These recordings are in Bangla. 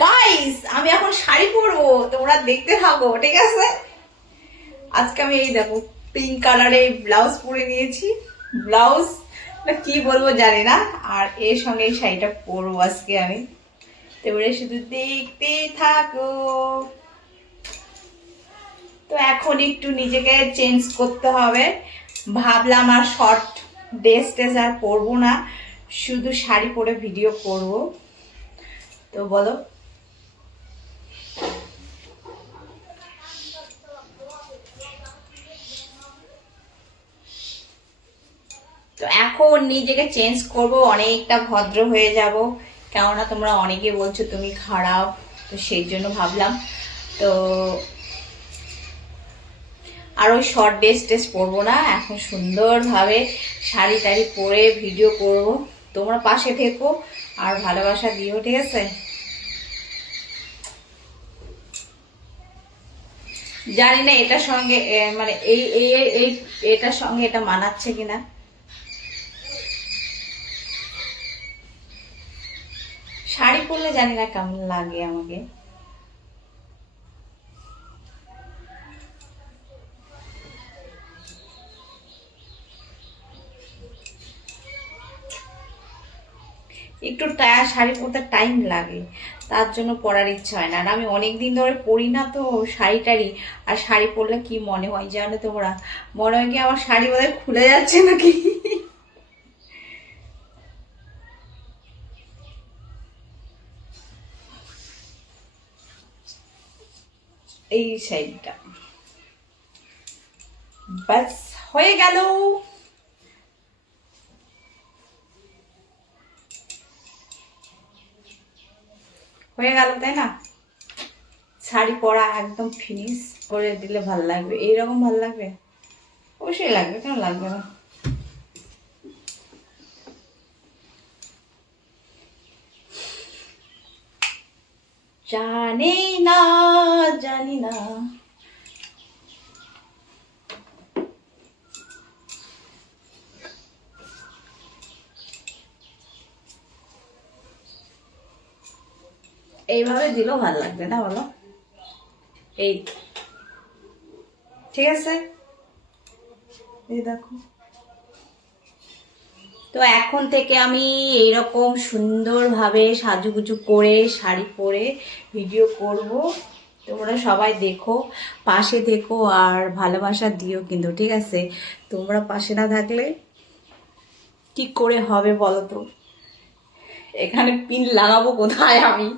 গাইস আমি এখন শাড়ি পরবো, তোমরা দেখতে থাকো, ঠিক আছে? আজকে আমি এই দেখো পিঙ্ক কালারে ব্লাউজ পরে নিয়েছি। ব্লাউজ কি বলবো জানি না, আর এর সঙ্গে এই শাড়িটা পরবো আজকে আমি। এবারে শুধু দেখতে থাকো। তো এখন একটু নিজেকে চেঞ্জ করতে হবে, ভাবলাম আর শর্ট ড্রেস টেস আর পরবো না, শুধু শাড়ি পরে ভিডিও করব। তো বলো, তো এখন নিজেকে চেঞ্জ করব, অনেকটা ভদ্র হয়ে যাব, কেননা তোমরা অনেকে বলছো তুমি খারাপ, তো সেই জন্য ভাবলাম। তো আর ওই শর্ট ড্রেস টেস পরবো না, এখন সুন্দরভাবে শাড়ি টাড়ি পরে ভিডিও করব। তোমরা পাশে থেকো আর ভালোবাসা দিও, ঠিক আছে? জানি না এটার সঙ্গে মানে এই এই এই এটার সঙ্গে এটা মানাচ্ছে কিনা। শাড়ি পরলে জানি না কেমন লাগে আমাকে। একটু শাড়ি পরতে টাইম লাগে, তার জন্য পরার ইচ্ছা হয় না। আর আমি অনেকদিন ধরে পরি না তো শাড়ি টাড়ি, আর শাড়ি পরলে কি মনে হয় জানো তোমরা? মনে হয় কি আমার শাড়ি বোধহয় খুলে যাচ্ছে নাকি। এই শাড়িটা ব্যাস হয়ে গেল। হয়ে গেল, তাই না? শাড়ি পরা একদম ফিনিশ করে দিলে ভাল লাগবে, এইরকম ভাল লাগবে, অবশ্যই লাগবে, কেন লাগবে না? জানি না, জানি না। এইভাবে দিলেও ভাল লাগবে না, বলো? এই ঠিক আছে, এই দেখো। তো এখন থেকে আমি এইরকম সুন্দরভাবে সাজুগুজু করে শাড়ি পরে ভিডিও করব। তোমরা সবাই দেখো, পাশে থেকো আর ভালোবাসা দিও কিন্তু, ঠিক আছে? তোমরা পাশে না থাকলে কি করে হবে বলো তো? এখানে পিন লাগাবো কোথায় আমি?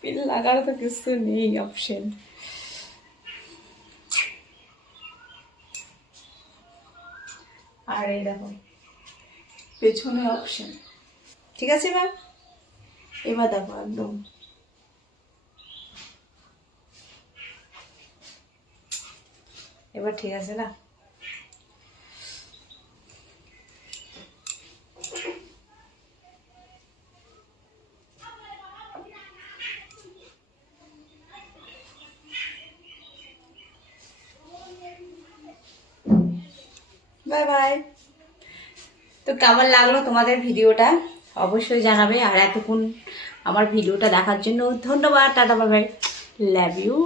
পিন লাগানো তো কিছু নেই অপশন। আর এই দেখো পেছনে অপশন, ঠিক আছে ম্যাম? এবার দেখো একদম এবার ঠিক আছে না? Bye bye. তো কেমন লাগলো তোমাদের ভিডিওটা অবশ্যই জানাবে, আর এতক্ষণ আমার ভিডিওটা দেখার জন্য ধন্যবাদ। টাটা, bye bye, love you.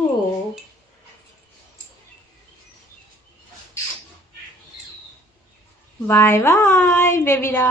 Bye bye বেবিরা।